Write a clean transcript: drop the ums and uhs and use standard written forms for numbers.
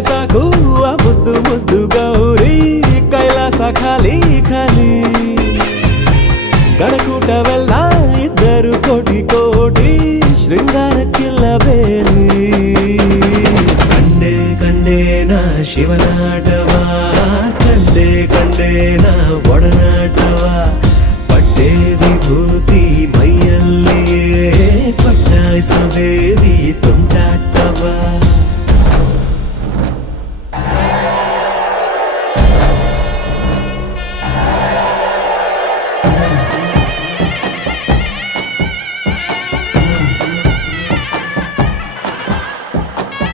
ಸಾಕು ಆ ಮುದ್ದು ಮುದ್ದು ಗೌರಿ ಕೈಲಾಸ ಖಾಲಿ ಖಾಲಿ ಗಡಕೂಟವೆಲ್ಲ ಇದ್ದರು ಕೋಟಿ ಕೋಟಿ ಶೃಂಗಾರಕ್ಕಿಲ್ಲ ಬೇಲಿ ಕಂಡೆ ಕಂಡೆ ನಾ ಶಿವನಾಟ